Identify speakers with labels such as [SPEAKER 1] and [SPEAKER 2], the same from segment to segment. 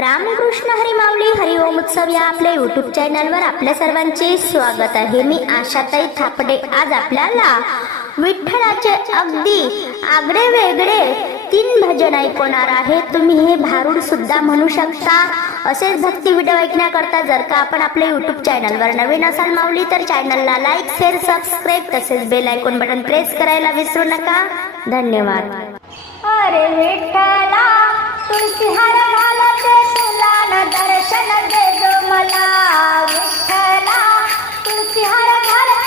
[SPEAKER 1] रामकृष्ण हरी हरिमावली हरिओम उत्सव या आपल्या युट्यूब चॅनलवर आपल्या सर्वांचे स्वागत आहे. मी आशाताई थापडे. आज आपल्याला विठ्ठलाचे अगदी आगळे वेगळे तीन भजन ऐकवणार आहे. तुम्ही हे भारूड सुद्धा म्हणू शकता. असेच भक्ती व्हिडिओ ऐकण्याकरता जर का आपण आपल्या युट्यूब चॅनलवर नवीन असाल मावली तर चॅनलला लाईक शेअर सबस्क्राईब तसेच बेल ऐकून बटन प्रेस करायला विसरू नका. धन्यवाद.
[SPEAKER 2] अरे विठ्ठला तुलसीहार घालाचे फुलानं दर्शन दे जो मला विठ्ठला. तुलसीहार घाल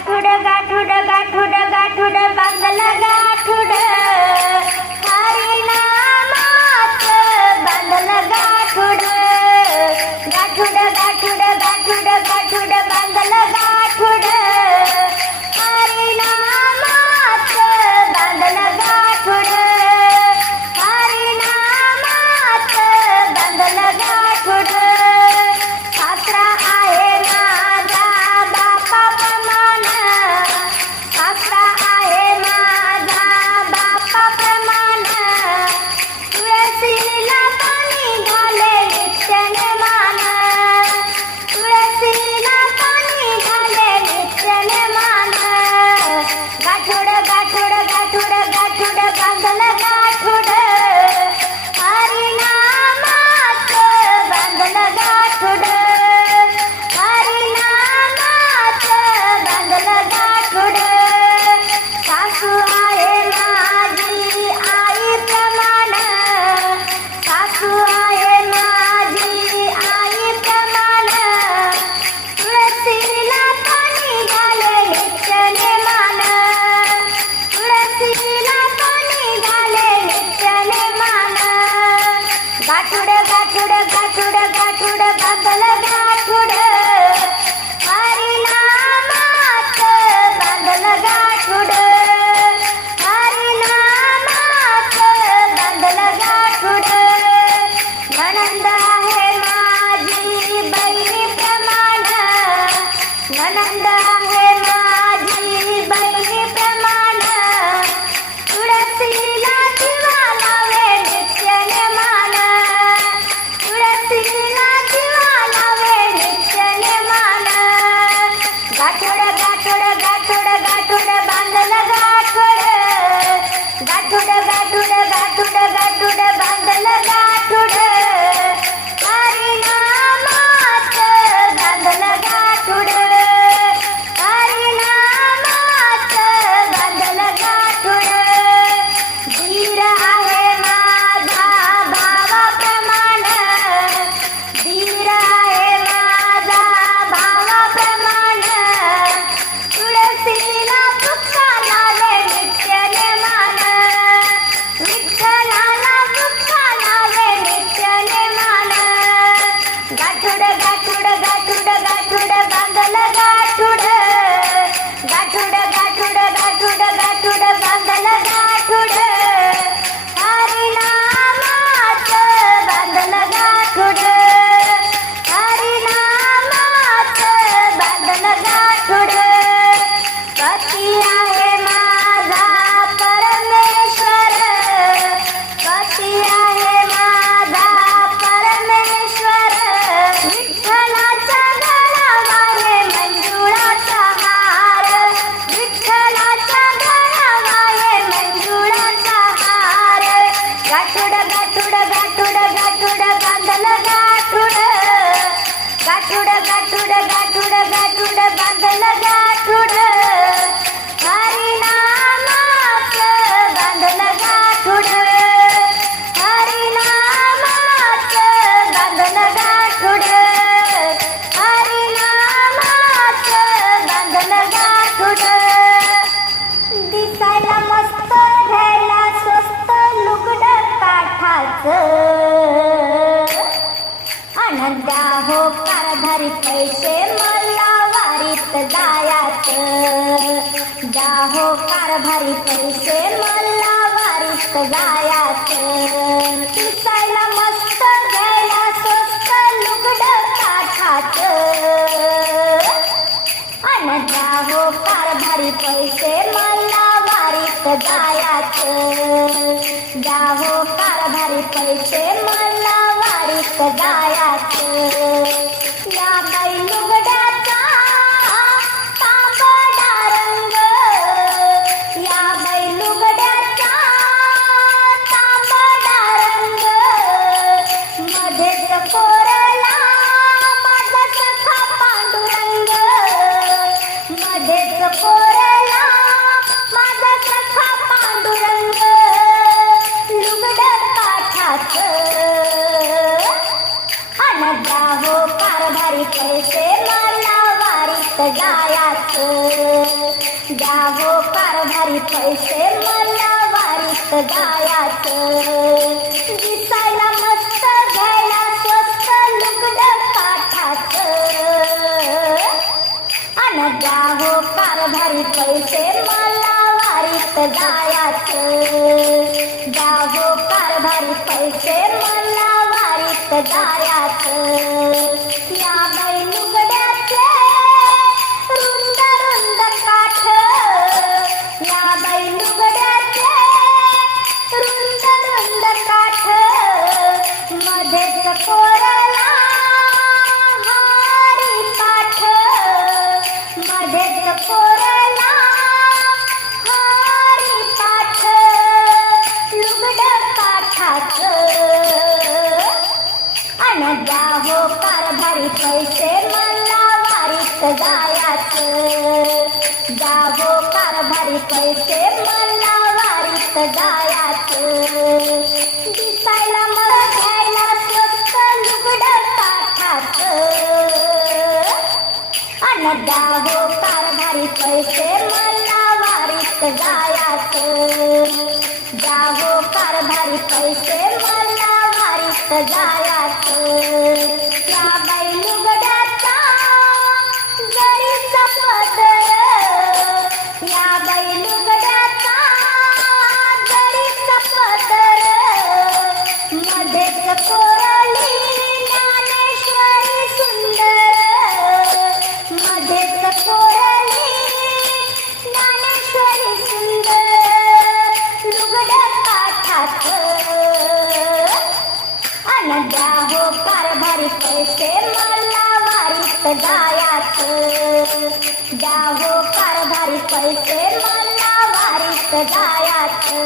[SPEAKER 2] गाठुड गाठुड गाठुड गाठुड बांधला गाठुड. गाठुड गाठुड गाठुड गाठुड बांधल गाठुड. हरिला मात बांधल गाठुड. हरिला मात बांधल गाठुड. नणंद आहे माझी बहिणी प्रमाण. नणंद हो, भारी पैसे मला वारीत जायाचं. जाहो कार भारी पैसे मला वारीत जायाचं. दिसायला मस्त घ्यायला स्वस्त लुगड काठाचं. अन जाहो कार भारी पैसे मला वारीत जायाचं. जाहो कार भारी पैसे मला वारीत जा जायाचं जाहो कारभारी पैसे मला वारीत जायाचं. दिसायला मस्त घ्यायला स्वस्त लुगड काठाचं अन जाहो कारभारी पैसे मला वारीत जायाचं. जाहो कारभारी पैसे मला वारीत जायाचं. या जायाचं दिसायला मला घ्यायला स्वस्त लुगड काठाचं अन जाहो कारभारी पैसे मला वारीत जायाचं. जाहो कारभारी पैसे मला वारीत जायाचं. वारीत जायाचं जाहो कारभारी पैसे मला वारीत जायाचं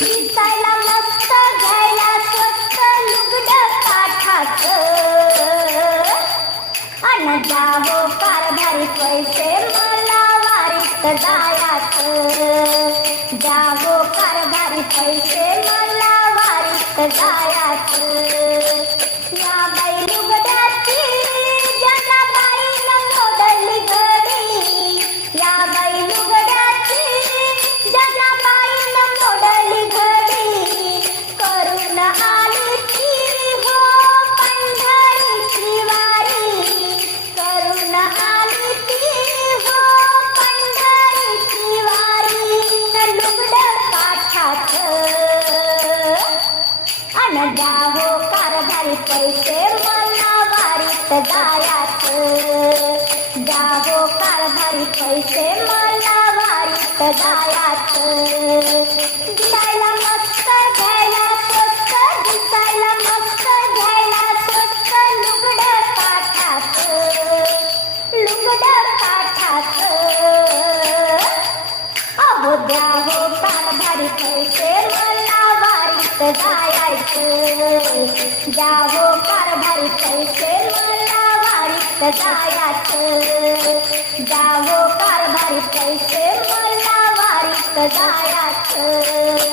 [SPEAKER 2] दिसायला मस्त घ्यायला स्वस्त लुगड काठाचं अन जाहो कारभारी पैसे मला वारीत जायाचं जाहो कारभारी पैसे मला वारीत जायाचं. अन द्यावो कारभारी पैसे मला वारीत जायाचं. द्यावो कारभारी पैसे मला वारीत जायाचं. दिसायला जायाचं जावो हो कारभारी पैसे मला वारीत जायाचं जावो हो कारभारी पैसे मला वारीत जायाचं.